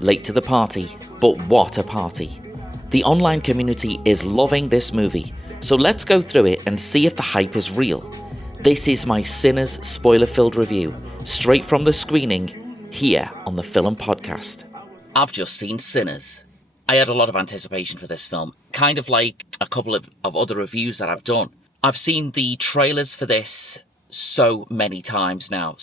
late to the party, but what a party. The online community is loving this movie, so let's go through it and see if the hype is real. This is my Sinners spoiler-filled review, straight from the screening, here on the Film Podcast. I've just seen Sinners. I had a lot of anticipation for this film, kind of like a couple of other reviews that I've done. I've seen the trailers for this so many times now,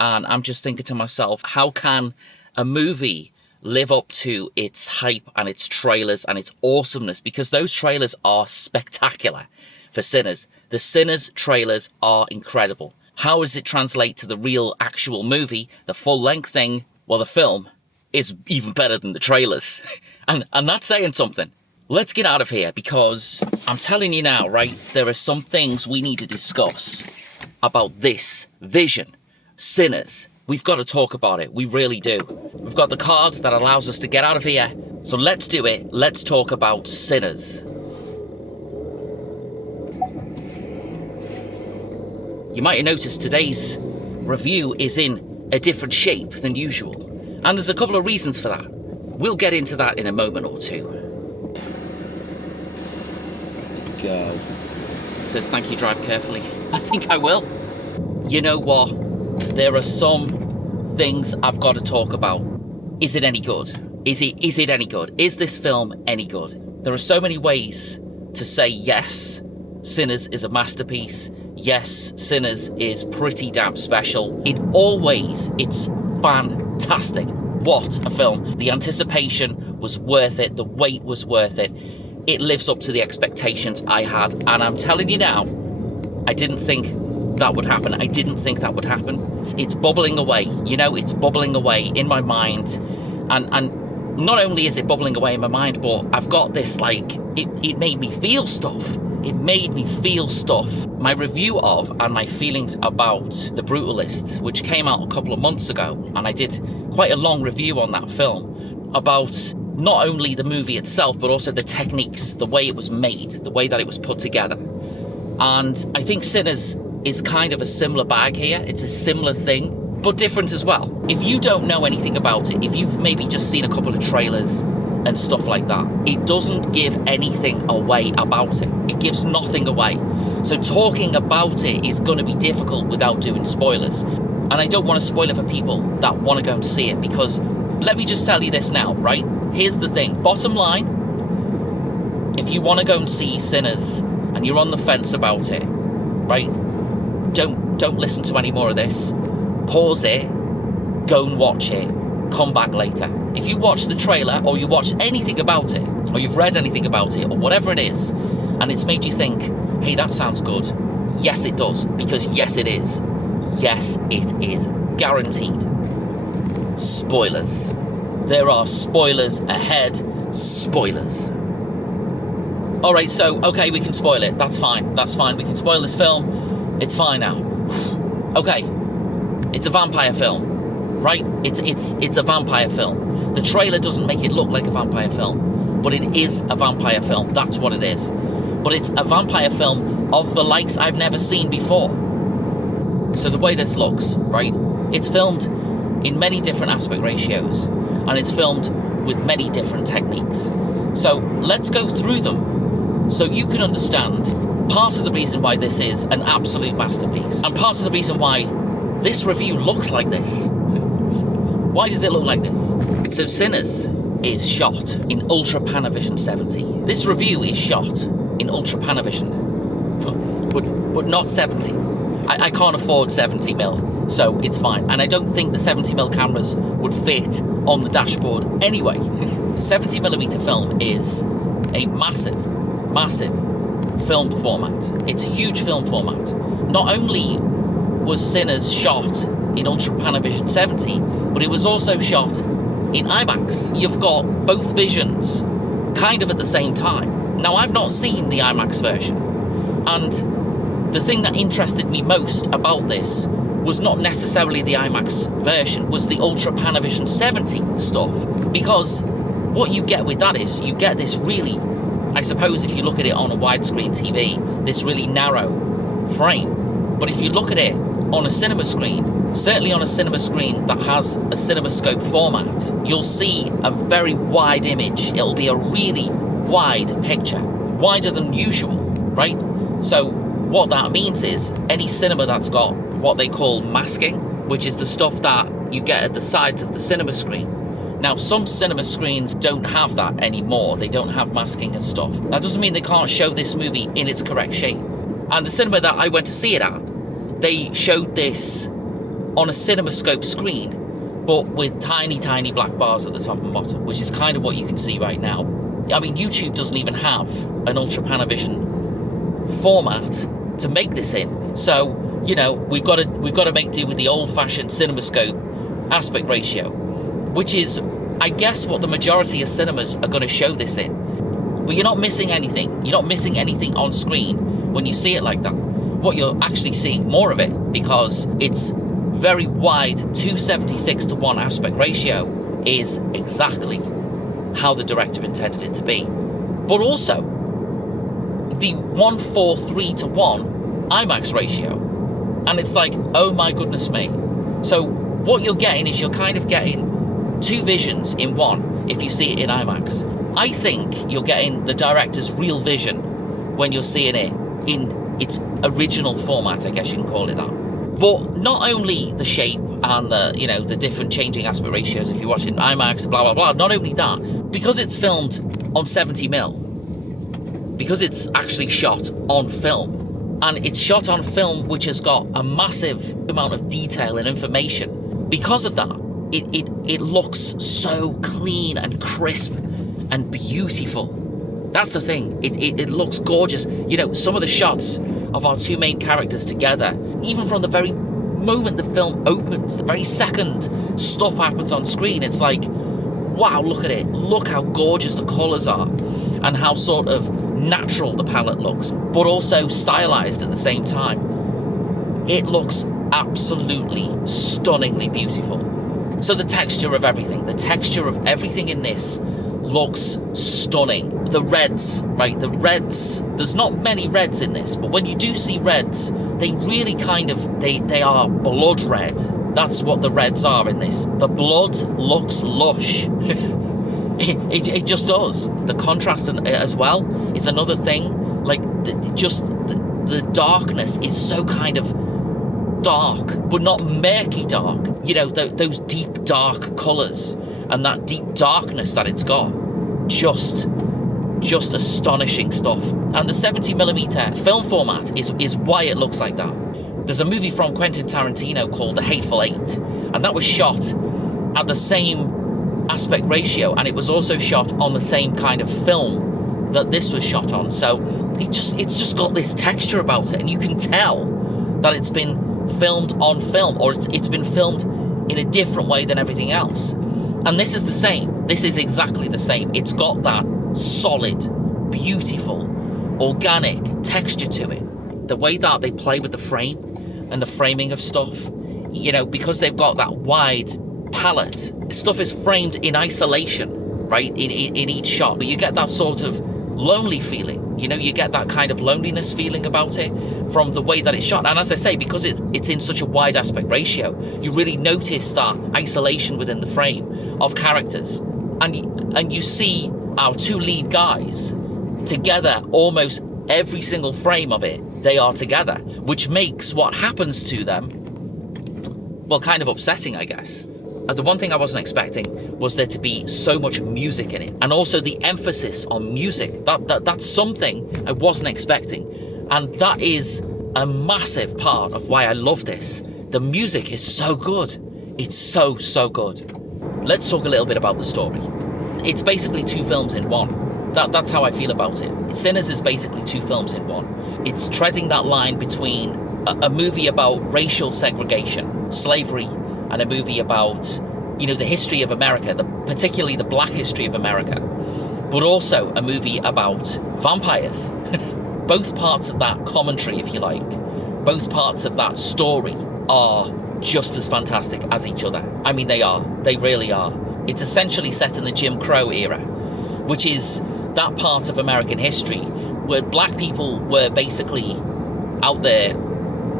and I'm just thinking to myself, how can a movie live up to its hype and its trailers and its awesomeness? Because those trailers are spectacular for Sinners. The Sinners trailers are incredible. How does it translate to the real actual movie, the full-length thing? Well, the film is even better than the trailers. and that's saying something. Let's get out of here, because I'm telling you now, right, there are some things we need to discuss about this vision. Sinners. We've got to talk about it. We really do. We've got the cards that allows us to get out of here. So let's do it. Let's talk about Sinners. You might have noticed today's review is in a different shape than usual. And there's a couple of reasons for that. We'll get into that in a moment or two. Go. It says, thank you, drive carefully. I think I will. You know what? There are some things I've got to talk about. Is it any good? Is it any good? Is this film any good? There are so many ways to say yes, Sinners is a masterpiece. Yes, Sinners is pretty damn special. In all ways, it's fantastic. What a film. The anticipation was worth it. The wait was worth it. It lives up to the expectations I had. And I'm telling you now, I didn't think that would happen. It's bubbling away. You know, it's bubbling away in my mind. And not only is it bubbling away in my mind, but I've got this, like, it made me feel stuff. My review of and my feelings about The Brutalist, which came out a couple of months ago, and I did quite a long review on that film about not only the movie itself, but also the techniques, the way it was made, the way that it was put together. And I think Sinners is kind of a similar bag here. It's a similar thing, but different as well. If you don't know anything about it, if you've maybe just seen a couple of trailers and stuff like that, it doesn't give anything away about it. It gives nothing away. So talking about it is going to be difficult without doing spoilers. And I don't want to spoil it for people that want to go and see it, because let me just tell you this now, right? Here's the thing. Bottom line, if you want to go and see Sinners and you're on the fence about it, right? Don't listen to any more of this. Pause it, go and watch it, come back later. If you watch the trailer, or you watch anything about it, or you've read anything about it, or whatever it is, and it's made you think, hey, that sounds good. Yes, it does, because yes, it is. Yes, it is. Guaranteed. Spoilers. There are spoilers ahead. Spoilers. Alright, so, okay, we can spoil it. That's fine. We can spoil this film. It's fine now. Okay. It's a vampire film, right? It's a vampire film. The trailer doesn't make it look like a vampire film, but it is a vampire film. That's what it is. But it's a vampire film of the likes I've never seen before. So the way this looks, right? It's filmed in many different aspect ratios, and it's filmed with many different techniques. So let's go through them so you can understand part of the reason why this is an absolute masterpiece, and part of the reason why this review looks like this. Why does it look like this? So Sinners is shot in Ultra Panavision 70. This review is shot in Ultra Panavision, but not 70. I can't afford 70mm, so it's fine. And I don't think the 70mm cameras would fit on the dashboard anyway. The 70mm film is a massive film format. It's a huge film format. Not only was Sinners shot in Ultra Panavision 70, but it was also shot in IMAX. You've got both visions kind of at the same time. Now, I've not seen the IMAX version, and the thing that interested me most about this was not necessarily the IMAX version, was the Ultra Panavision 70 stuff. Because what you get with that is, you get this really, I suppose if you look at it on a widescreen TV, this really narrow frame. But if you look at it on a cinema screen, certainly on a cinema screen that has a CinemaScope format, you'll see a very wide image. It'll be a really wide picture, wider than usual, right? So what that means is any cinema that's got what they call masking, which is the stuff that you get at the sides of the cinema screen. Now, some cinema screens don't have that anymore. They don't have masking and stuff. That doesn't mean they can't show this movie in its correct shape. And the cinema that I went to see it at, they showed this on a CinemaScope screen, but with tiny, tiny black bars at the top and bottom, which is kind of what you can see right now. I mean, YouTube doesn't even have an Ultra Panavision format to make this in. So, you know, we've got to make do with the old-fashioned CinemaScope aspect ratio, which is, I guess, what the majority of cinemas are going to show this in. But you're not missing anything. You're not missing anything on screen when you see it like that. What you're actually seeing more of it, because it's very wide 276:1 aspect ratio, is exactly how the director intended it to be. But also, the 1:43:1 IMAX ratio. And it's like, oh my goodness me. So what you're getting is you're kind of getting two visions in one if you see it in IMAX. I think you're getting the director's real vision when you're seeing it in its original format, I guess you can call it that. But not only the shape and the different changing aspect ratios if you're watching IMAX, blah, blah, blah, not only that, because it's filmed on 70mm, because it's actually shot on film, and it's shot on film which has got a massive amount of detail and information, because of that, it looks so clean and crisp and beautiful. That's the thing. It looks gorgeous. You know, some of the shots of our two main characters together, even from the very moment the film opens, the very second stuff happens on screen, it's like, wow, look at it. Look how gorgeous the colours are and how sort of natural the palette looks, but also stylized at the same time. It looks absolutely stunningly beautiful. So the texture of everything in this looks stunning. The reds, right? The reds, there's not many reds in this, but when you do see reds, they really kind of, they are blood red. That's what the reds are in this. The blood looks lush. it just does. The contrast as well is another thing. Like, the darkness is so kind of dark, but not murky dark. You know, those deep dark colours and that deep darkness that it's got. Just astonishing stuff. And the 70mm film format is why it looks like that. There's a movie from Quentin Tarantino called The Hateful Eight, and that was shot at the same aspect ratio, and it was also shot on the same kind of film that this was shot on. So it's just got this texture about it, and you can tell that it's been filmed on film, or it's been filmed in a different way than everything else. And this is the same. This is exactly the same. It's got that solid, beautiful, organic texture to it. The way that they play with the frame and the framing of stuff, you know, because they've got that wide palette, stuff is framed in isolation, right, in each shot, but you get that sort of lonely feeling. You know, you get that kind of loneliness feeling about it from the way that it's shot. And as I say, because it's in such a wide aspect ratio, you really notice that isolation within the frame of characters. And you see our two lead guys together almost every single frame of it. They are together, which makes what happens to them, well, kind of upsetting, I guess. The one thing I wasn't expecting was there to be so much music in it, and also the emphasis on music. That's something I wasn't expecting, and that is a massive part of why I love this. The music is so good. It's so good. Let's talk a little bit about the story. It's basically two films in one. That's how I feel about it. Sinners is basically two films in one. It's treading that line between a movie about racial segregation, slavery, and a movie about, you know, the history of America, particularly the black history of America, but also a movie about vampires. Both parts of that commentary, if you like, both parts of that story are just as fantastic as each other. I mean, they are. They really are. It's essentially set in the Jim Crow era, which is that part of American history where black people were basically out there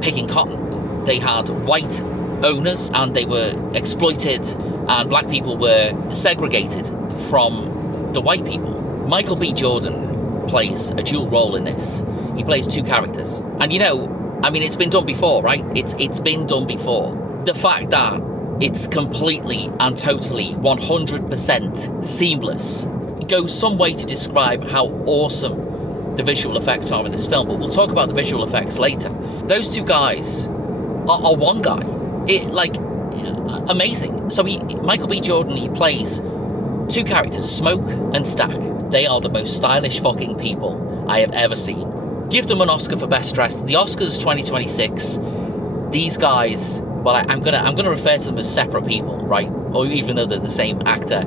picking cotton. They had white owners, and they were exploited, and black people were segregated from the white people. Michael B. Jordan plays a dual role in this. He plays two characters. And it's been done before, right? It's been done before. The fact that it's completely and totally 100% seamless, it goes some way to describe how awesome the visual effects are in this film, but we'll talk about the visual effects later. Those two guys are one guy. Amazing. So Michael B. Jordan, he plays two characters, Smoke and Stack. They are the most stylish fucking people I have ever seen. Give them an Oscar for Best Dressed. The Oscars 2026, these guys, well, I'm gonna refer to them as separate people, right? Or even though they're the same actor.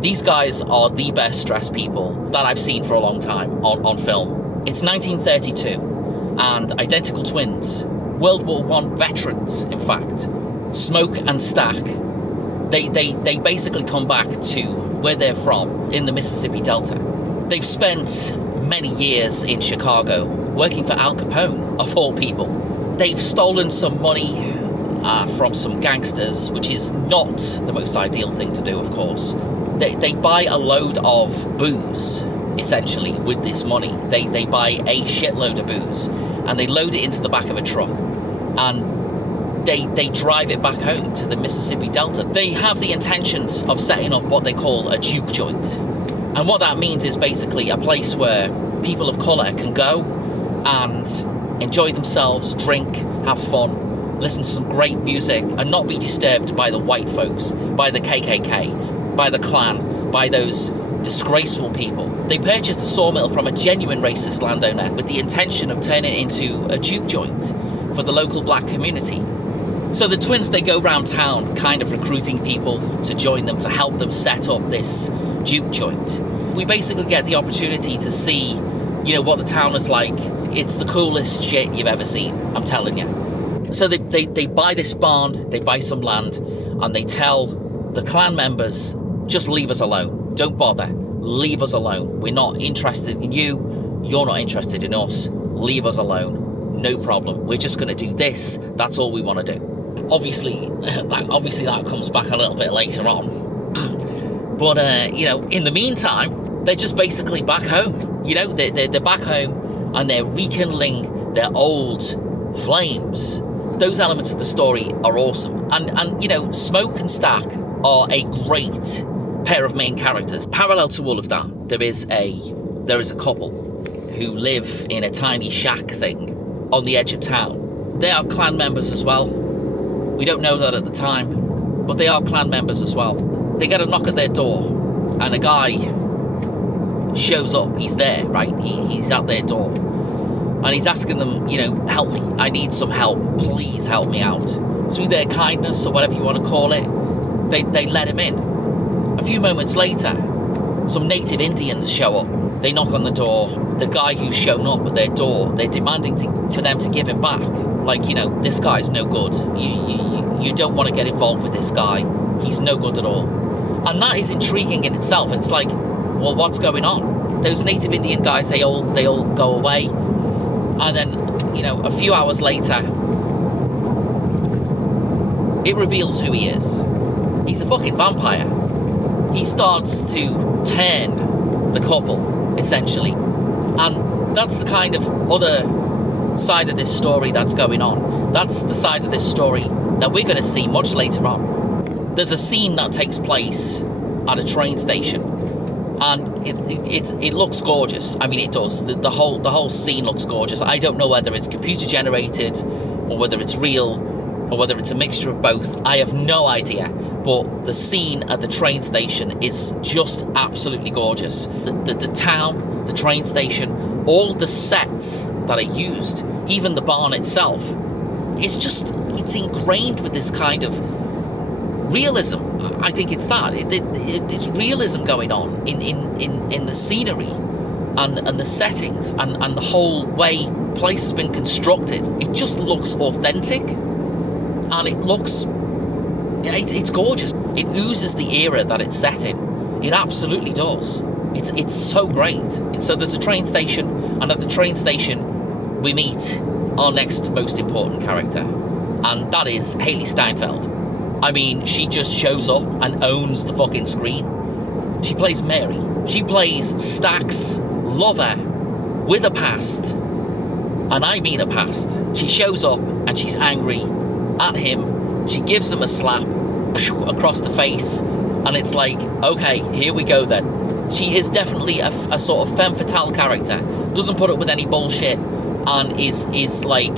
These guys are the best dressed people that I've seen for a long time on film. It's 1932, and identical twins, World War I veterans, in fact, Smoke and Stack, they basically come back to where they're from, in the Mississippi Delta. They've spent many years in Chicago working for Al Capone, of all people. They've stolen some money from some gangsters, which is not the most ideal thing to do, of course. They buy a load of booze, essentially, with this money. They buy a shitload of booze, and they load it into the back of a truck, and they drive it back home to the Mississippi Delta. They have the intentions of setting up what they call a juke joint. And what that means is basically a place where people of colour can go and enjoy themselves, drink, have fun, listen to some great music, and not be disturbed by the white folks, by the KKK, by the Klan, by those disgraceful people. They purchased a sawmill from a genuine racist landowner with the intention of turning it into a juke joint for the local black community. So the twins, they go around town kind of recruiting people to join them, to help them set up this juke joint. We basically get the opportunity to see, what the town is like. It's the coolest shit you've ever seen, I'm telling you. So they buy this barn, they buy some land, and they tell the Klan members, just leave us alone. Don't bother. Leave us alone. We're not interested in you. You're not interested in us. Leave us alone. No problem. We're just going to do this. That's all we want to do. Obviously that comes back a little bit later on. But, in the meantime, they're just basically back home. They're back home, and they're rekindling their old flames. Those elements of the story are awesome. And Smoke and Stack are a great pair of main characters. Parallel to all of that, there is a couple who live in a tiny shack thing on the edge of town. They are Klan members as well. We don't know that at the time, but they are Klan members as well. They get a knock at their door, and a guy shows up. He's there, right? He's at their door, and he's asking them, help me. I need some help. Please help me out. Through their kindness, or whatever you want to call it, they let him in. A few moments later, some native Indians show up. They knock on the door. The guy who's shown up at their door, they're demanding for them to give him back. Like, this guy's no good. You don't want to get involved with this guy. He's no good at all. And that is intriguing in itself. It's like, well, what's going on? Those native Indian guys, they all go away. And then, a few hours later, it reveals who he is. He's a fucking vampire. He starts to turn the couple, essentially. And that's the kind of other side of this story that's going on. That's the side of this story that we're going to see much later on. There's a scene that takes place at a train station, and it looks gorgeous. I mean, it does. The whole scene looks gorgeous. I don't know whether it's computer generated, or whether it's real, or whether it's a mixture of both. I have no idea. But the scene at the train station is just absolutely gorgeous. The town, the train station, all the sets that are used, even the barn itself, it's ingrained with this kind of realism. I think it's that. It's realism going on in the scenery and the settings and the whole way place has been constructed. It just looks authentic, and it looks... It's gorgeous. It oozes the era that it's set in. It absolutely does. It's so great. And so there's a train station, and at the train station we meet our next most important character. and that is Hailee Steinfeld. I mean, she just shows up and owns the fucking screen. She plays Mary. She plays Stack's lover with a past. And I mean a past. She shows up and she's angry at him. She gives him a slap across the face. And it's like, okay, here we go then. She is definitely a sort of femme fatale character. Doesn't put up with any bullshit. And is like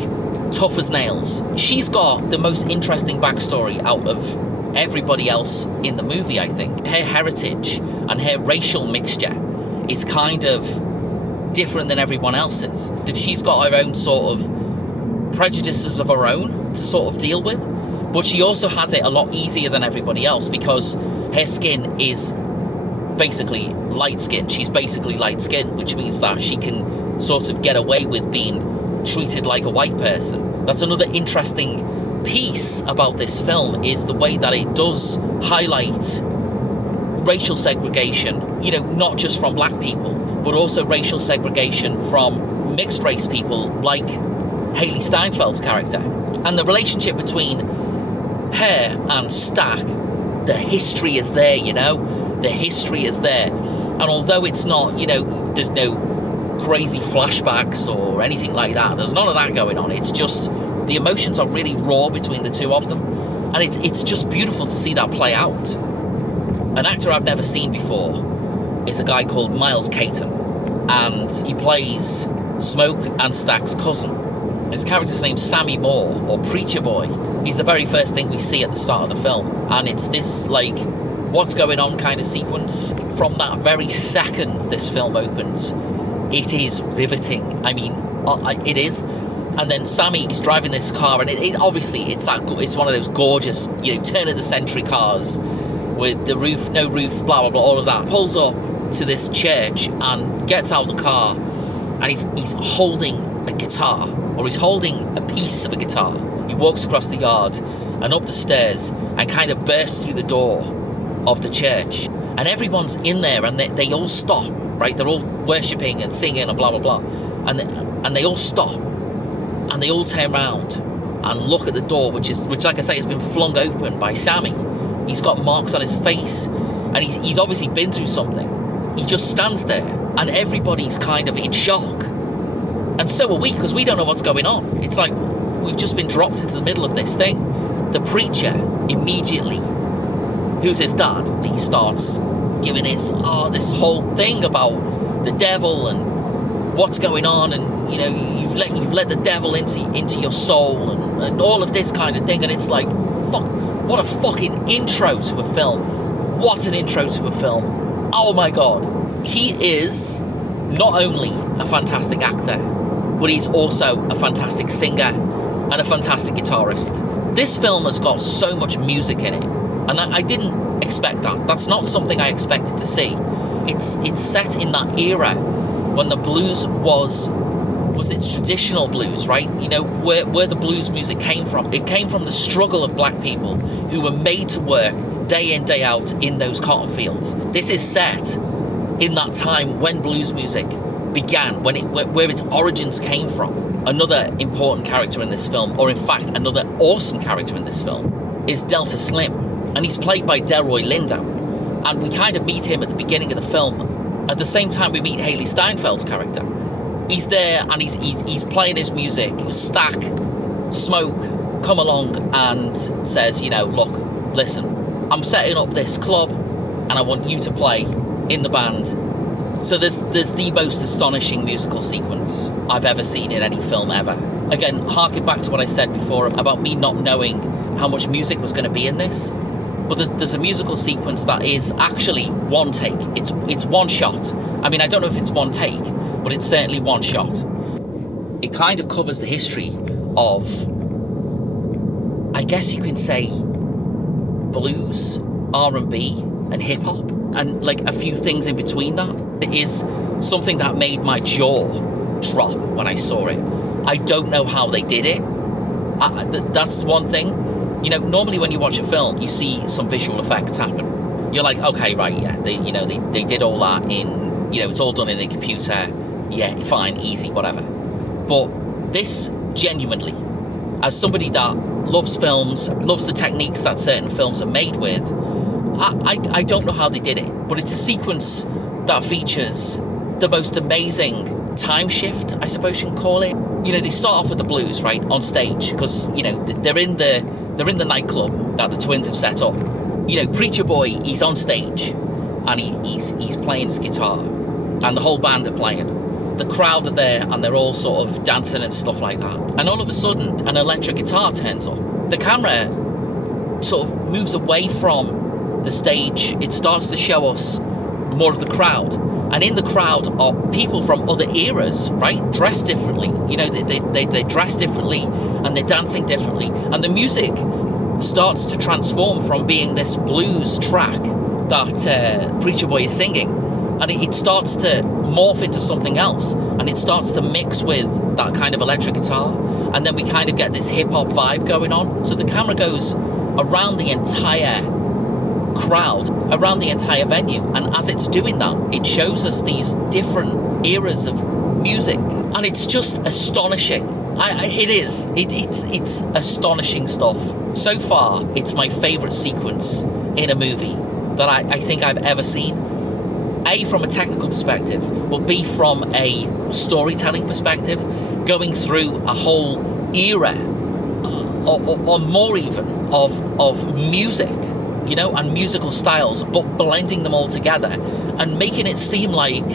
tough as nails. She's got the most interesting backstory out of everybody else in the movie, I think. Her heritage and her racial mixture is kind of different than everyone else's. She's got her own sort of prejudices of her own to sort of deal with, but she also has it a lot easier than everybody else because her skin is basically light skin. She's basically light skin, which means that she can sort of get away with being treated like a white person. That's another interesting piece about this film, is the way that it does highlight racial segregation, not just from black people, but also racial segregation from mixed race people like Hailee Steinfeld's character. And the relationship between her and Stack, the history is there, the history is there. And although it's not, there's no crazy flashbacks or anything like that, there's none of that going on. It's just the emotions are really raw between the two of them, and it's just beautiful to see that play out. An actor I've never seen before is a guy called Miles Caton, and he plays Smoke and Stack's cousin. His character's name's Sammy Moore, or Preacher Boy. He's the very first thing we see at the start of the film, and it's this like what's going on kind of sequence. From that very second this film opens, it is riveting. I mean, it is. And then Sammy is driving this car, and it obviously it's one of those gorgeous, turn of the century cars with the roof, no roof, blah blah blah, all of that. Pulls up to this church and gets out of the car, and he's holding a guitar, or he's holding a piece of a guitar. He walks across the yard and up the stairs and kind of bursts through the door of the church, and everyone's in there, and they all stop. Right, they're all worshipping and singing and blah blah blah, and they all stop, and they all turn around and look at the door, which like I say has been flung open by Sammy. He's got marks on his face, and he's obviously been through something. He just stands there, and everybody's kind of in shock, and so are we, because we don't know what's going on. It's like we've just been dropped into the middle of this thing. The preacher immediately, who's his dad, he starts giving this whole thing about the devil and what's going on, and you've let the devil into your soul, and all of this kind of thing. And it's like, fuck, what a fucking intro to a film. What an intro to a film. Oh my god. He is not only a fantastic actor, but he's also a fantastic singer and a fantastic guitarist. This film has got so much music in it, and I didn't expect that. That's not something I expected to see. It's set in that era when the blues was its traditional blues, right? Where the blues music came from. It came from the struggle of black people who were made to work day in, day out in those cotton fields. This is set in that time when blues music began, where its origins came from. Another important character in this film, or in fact another awesome character in this film, is Delta Slim. And he's played by Delroy Lindo. And we kind of meet him at the beginning of the film. At the same time we meet Hailee Steinfeld's character. He's there, and he's playing his music. Stack, Smoke, come along and says, look, listen, I'm setting up this club, and I want you to play in the band. So there's the most astonishing musical sequence I've ever seen in any film ever. Again, harking back to what I said before about me not knowing how much music was going to be in this. But there's a musical sequence that is actually one take. It's one shot. I mean, I don't know if it's one take, but it's certainly one shot. It kind of covers the history of, I guess you can say, blues, R&B, and hip-hop, and like a few things in between that. It is something that made my jaw drop when I saw it. I don't know how they did it. That's one thing. Normally when you watch a film, you see some visual effects happen. You're like, okay, right, yeah, they did all that in, it's all done in a computer. Yeah, fine, easy, whatever. But this, genuinely, as somebody that loves films, loves the techniques that certain films are made with. I don't know how they did it, but it's a sequence that features the most amazing time shift, I suppose you can call it. You know, they start off with the blues, right, on stage, because, you know, they're in the nightclub that the twins have set up. You know, Preacher Boy, he's on stage, and he's playing his guitar, and the whole band are playing. The crowd are there, and they're all sort of dancing and stuff like that. And all of a sudden, an electric guitar turns up. The camera sort of moves away from the stage. It starts to show us more of the crowd. And in the crowd are people from other eras, right? Dressed differently. You know, they dress differently, and they're dancing differently. And the music starts to transform from being this blues track that Preacher Boy is singing, and it starts to morph into something else, and it starts to mix with that kind of electric guitar, and then we kind of get this hip-hop vibe going on. So the camera goes around the entire crowd, around the entire venue, and as it's doing that, it shows us these different eras of music, and it's just astonishing. It's astonishing stuff. So far, it's my favourite sequence in a movie that I think I've ever seen. A, from a technical perspective, but B, from a storytelling perspective, going through a whole era, or more even, of music, you know, and musical styles, but blending them all together and making it seem like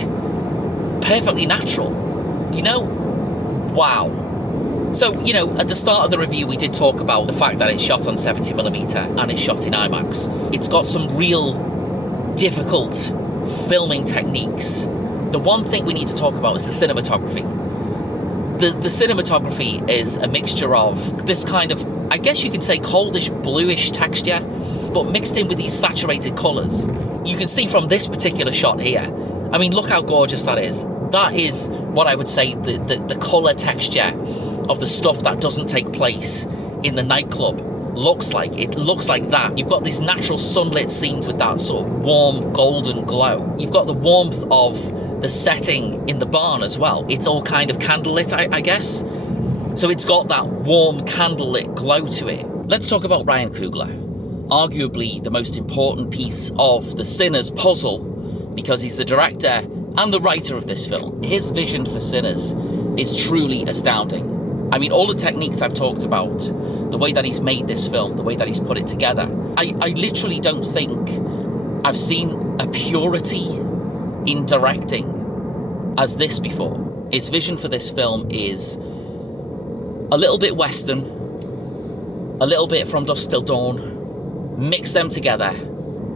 perfectly natural, you know? Wow. So, you know, at the start of the review, we did talk about the fact that it's shot on 70mm and it's shot in IMAX. It's got some real difficult filming techniques. The one thing we need to talk about is the cinematography. The cinematography is a mixture of this kind of, I guess you could say, coldish, bluish texture, but mixed in with these saturated colours. You can see from this particular shot here, I mean, look how gorgeous that is. That is what I would say the colour texture of the stuff that doesn't take place in the nightclub looks like. It looks like that. You've got these natural sunlit scenes with that sort of warm golden glow. You've got the warmth of the setting in the barn as well. It's all kind of candlelit, I guess. So it's got that warm candlelit glow to it. Let's talk about Ryan Coogler. Arguably the most important piece of the Sinners puzzle, because he's the director and the writer of this film. His vision for Sinners is truly astounding. I mean, all the techniques I've talked about, the way that he's made this film, the way that he's put it together, I literally don't think I've seen a purity in directing as this before. His vision for this film is a little bit Western, a little bit From Dusk Till Dawn. Mix them together,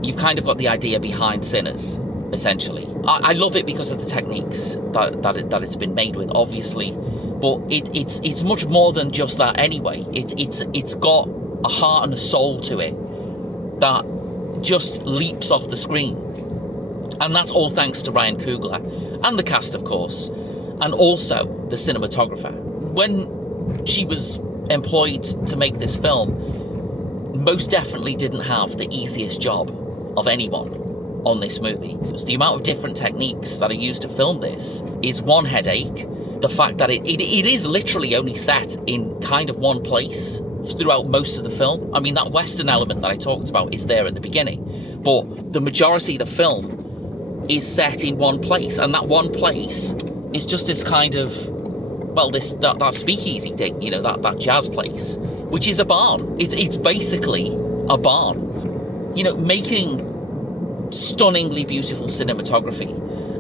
you've kind of got the idea behind Sinners, essentially. I love it because of the techniques that it's been made with, obviously. But it's much more than just that anyway. It's got a heart and a soul to it that just leaps off the screen. And that's all thanks to Ryan Coogler and the cast, of course, and also the cinematographer. When she was employed to make this film, most definitely didn't have the easiest job of anyone on this movie. The amount of different techniques that are used to film this is one headache. The fact that it is literally only set in kind of one place throughout most of the film. I mean, that Western element that I talked about is there at the beginning, but the majority of the film is set in one place, and that one place is just this kind of, well, that speakeasy thing, you know, that jazz place, which is a barn. It's basically a barn. You know, making stunningly beautiful cinematography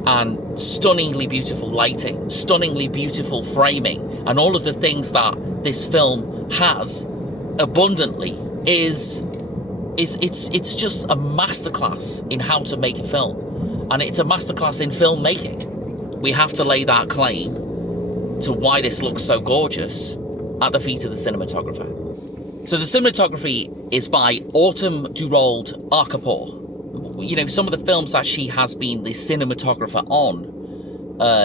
and stunningly beautiful lighting, stunningly beautiful framing, and all of the things that this film has abundantly it's just a masterclass in how to make a film, and it's a masterclass in filmmaking. We have to lay that claim to why this looks so gorgeous at the feet of the cinematographer. So the cinematography is by Autumn Durold Arkapour. You know, some of the films that she has been the cinematographer on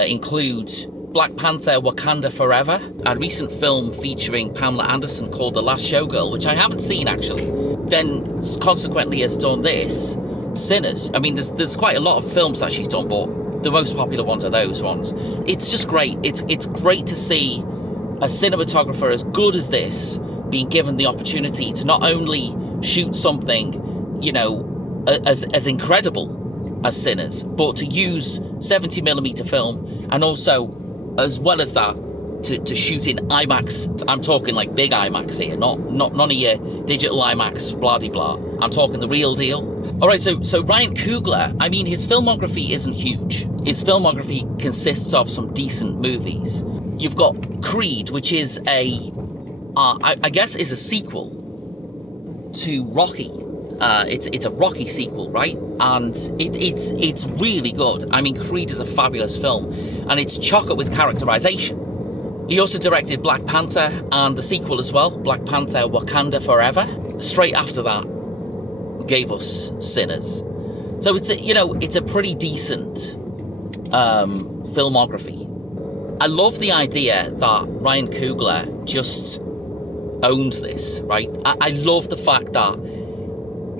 include Black Panther Wakanda Forever, a recent film featuring Pamela Anderson called The Last Showgirl, which I haven't seen actually. Then consequently has done this, Sinners. I mean, there's quite a lot of films that she's done, but the most popular ones are those ones. It's just great. It's great to see a cinematographer as good as this being given the opportunity to not only shoot something, as incredible as Sinners, but to use 70mm film, and also, as well as that, to shoot in IMAX. I'm talking like big IMAX here, not none of your digital IMAX blah-de-blah. I'm talking the real deal. All right, so Ryan Coogler, I mean, his filmography isn't huge. His filmography consists of some decent movies. You've got Creed, which is I guess is a sequel to Rocky. It's a Rocky sequel, right? And it's really good. I mean, Creed is a fabulous film, and it's chock-up with characterization. He also directed Black Panther and the sequel as well, Black Panther: Wakanda Forever. Straight after that, gave us Sinners. So it's a pretty decent filmography. I love the idea that Ryan Coogler just owns this, right? I love the fact that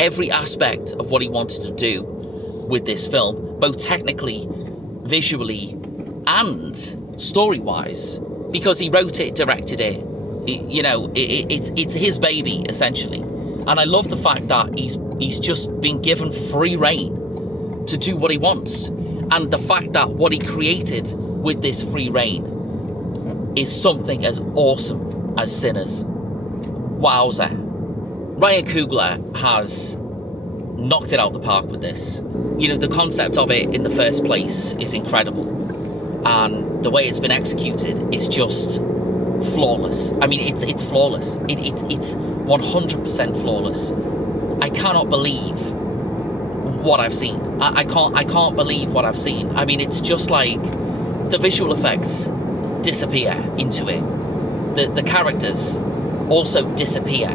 every aspect of what he wanted to do with this film, both technically, visually, and story-wise, because he wrote it, directed it, it's his baby, essentially. And I love the fact that he's just been given free rein to do what he wants. And the fact that what he created with this free rein is something as awesome as Sinners. Wowza. Ryan Coogler has knocked it out the park with this. The concept of it in the first place is incredible. And the way it's been executed is just flawless. I mean, it's flawless. It's 100% flawless. I cannot believe what I've seen. I can't believe what I've seen. I mean, it's just like the visual effects disappear into it. The characters also disappear.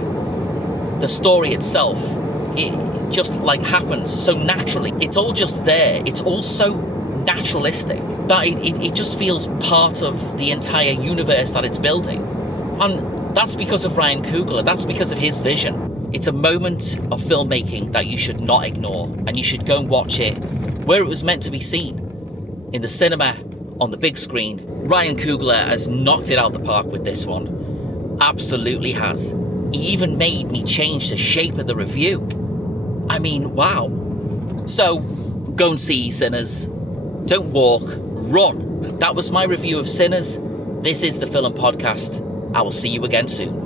The story itself, it just like happens so naturally. It's all just there. It's all so naturalistic that it just feels part of the entire universe that it's building. And that's because of Ryan Coogler. That's because of his vision. It's a moment of filmmaking that you should not ignore, and you should go and watch it where it was meant to be seen, in the cinema, on the big screen. Ryan Coogler has knocked it out the park with this one. Absolutely has. He even made me change the shape of the review. I mean, wow. So, go and see Sinners. Don't walk, run. That was my review of Sinners. This is the Film Podcast. I will see you again soon.